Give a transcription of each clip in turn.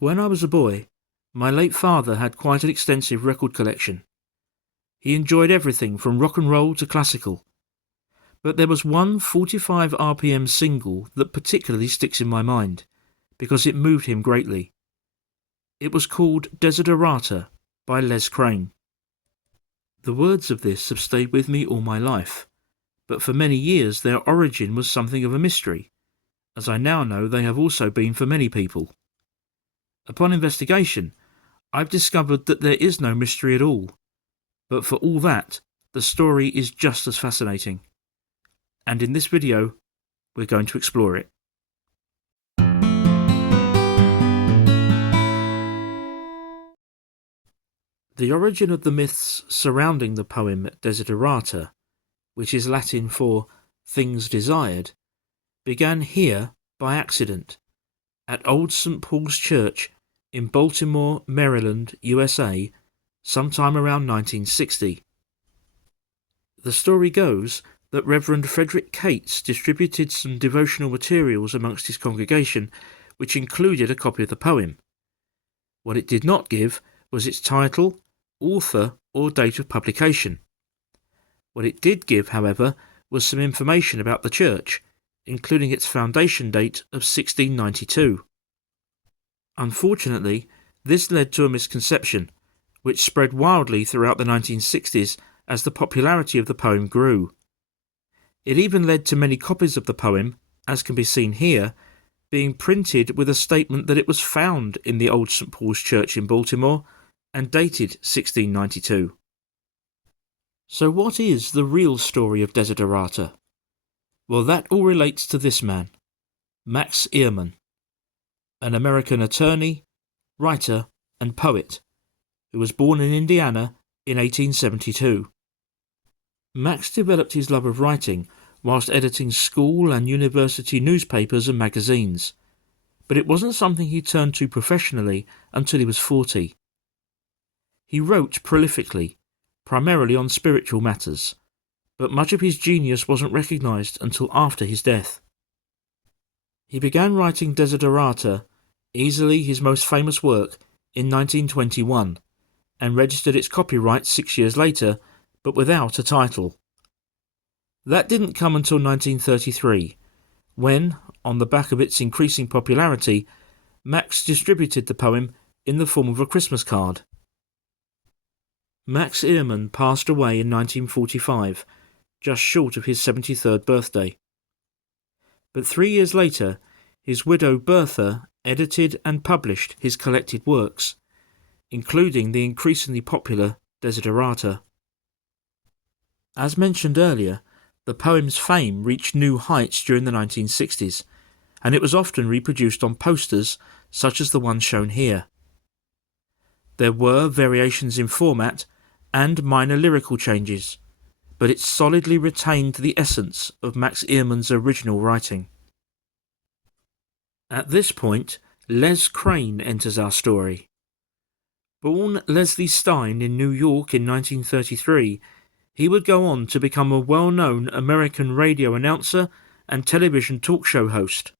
When I was a boy, my late father had quite an extensive record collection. He enjoyed everything from rock and roll to classical. But there was one 45 RPM single that particularly sticks in my mind, because it moved him greatly. It was called Desiderata by Les Crane. The words of this have stayed with me all my life, but for many years their origin was something of a mystery, as I now know they have also been for many people. Upon investigation, I've discovered that there is no mystery at all, but for all that, the story is just as fascinating. And in this video, we're going to explore it. The origin of the myths surrounding the poem Desiderata, which is Latin for things desired, began here by accident, at Old St. Paul's Church in Baltimore, Maryland, USA, sometime around 1960. The story goes that Reverend Frederick Cates distributed some devotional materials amongst his congregation, which included a copy of the poem. What it did not give was its title, author, or date of publication. What it did give, however, was some information about the church, including its foundation date of 1692. Unfortunately, this led to a misconception, which spread wildly throughout the 1960s as the popularity of the poem grew. It even led to many copies of the poem, as can be seen here, being printed with a statement that it was found in the Old St. Paul's Church in Baltimore and dated 1692. So what is the real story of Desiderata? Well, that all relates to this man, Max Ehrmann, an American attorney, writer, and poet, who was born in Indiana in 1872. Max developed his love of writing whilst editing school and university newspapers and magazines, but it wasn't something he turned to professionally until he was 40. He wrote prolifically, primarily on spiritual matters, but much of his genius wasn't recognised until after his death. He began writing Desiderata, easily his most famous work, in 1921, and registered its copyright 6 years later, but without a title. That didn't come until 1933, when, on the back of its increasing popularity, Max distributed the poem in the form of a Christmas card. Max Ehrmann passed away in 1945, just short of his 73rd birthday. But 3 years later, his widow Bertha edited and published his collected works, including the increasingly popular Desiderata. As mentioned earlier, the poem's fame reached new heights during the 1960s, and it was often reproduced on posters such as the one shown here. There were variations in format and minor lyrical changes, but it solidly retained the essence of Max Ehrmann's original writing. At this point, Les Crane enters our story. Born Leslie Stein in New York in 1933, he would go on to become a well-known American radio announcer and television talk show host.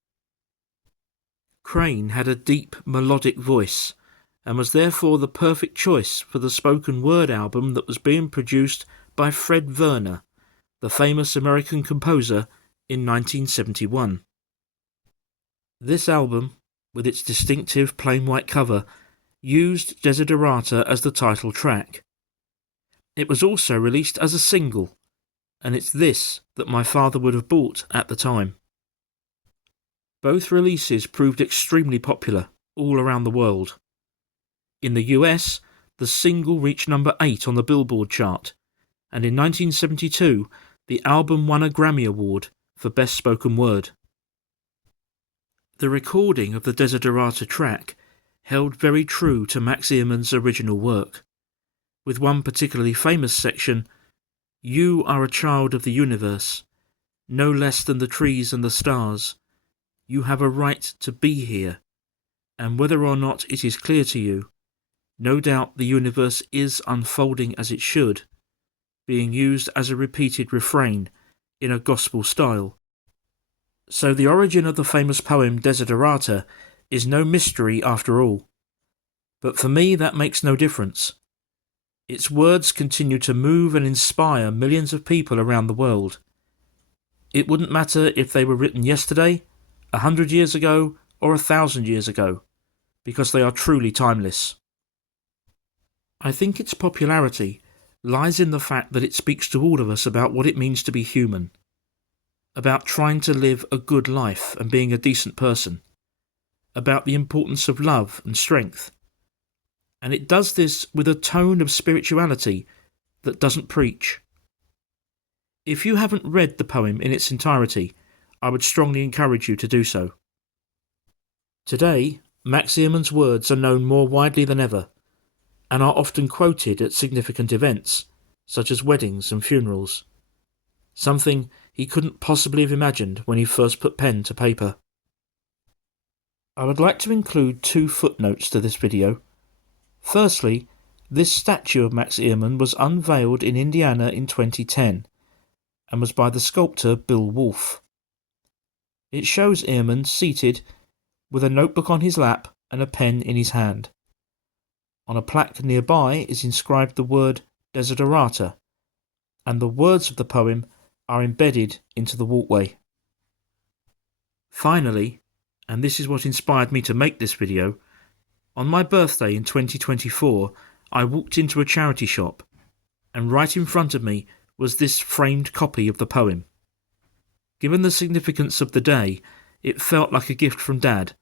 Crane had a deep, melodic voice, and was therefore the perfect choice for the spoken word album that was being produced by Fred Werner, the famous American composer, in 1971. This album, with its distinctive plain white cover, used Desiderata as the title track. It was also released as a single, and it's this that my father would have bought at the time. Both releases proved extremely popular all around the world. In the US, the single reached number 8 on the Billboard chart, and in 1972, the album won a Grammy Award for Best Spoken Word. The recording of the Desiderata track held very true to Max Ehrmann's original work, with one particularly famous section, "You are a child of the universe, no less than the trees and the stars. You have a right to be here, and whether or not it is clear to you, no doubt the universe is unfolding as it should," being used as a repeated refrain in a gospel style. So the origin of the famous poem Desiderata is no mystery after all. But for me, that makes no difference. Its words continue to move and inspire millions of people around the world. It wouldn't matter if they were written yesterday, 100 years ago, or 1,000 years ago, because they are truly timeless. I think its popularity lies in the fact that it speaks to all of us about what it means to be human, about trying to live a good life and being a decent person, about the importance of love and strength. And it does this with a tone of spirituality that doesn't preach. If you haven't read the poem in its entirety, I would strongly encourage you to do so. Today, Max Ehrmann's words are known more widely than ever, and are often quoted at significant events, such as weddings and funerals, something he couldn't possibly have imagined when he first put pen to paper. I would like to include 2 footnotes to this video. Firstly, this statue of Max Ehrmann was unveiled in Indiana in 2010, and was by the sculptor Bill Wolfe. It shows Ehrmann seated with a notebook on his lap and a pen in his hand. On a plaque nearby is inscribed the word Desiderata, and the words of the poem are embedded into the walkway. Finally, and this is what inspired me to make this video, on my birthday in 2024, I walked into a charity shop, and right in front of me was this framed copy of the poem. Given the significance of the day, it felt like a gift from Dad,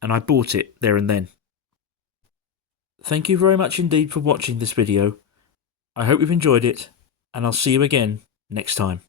and I bought it there and then. Thank you very much indeed for watching this video. I hope you've enjoyed it, and I'll see you again next time.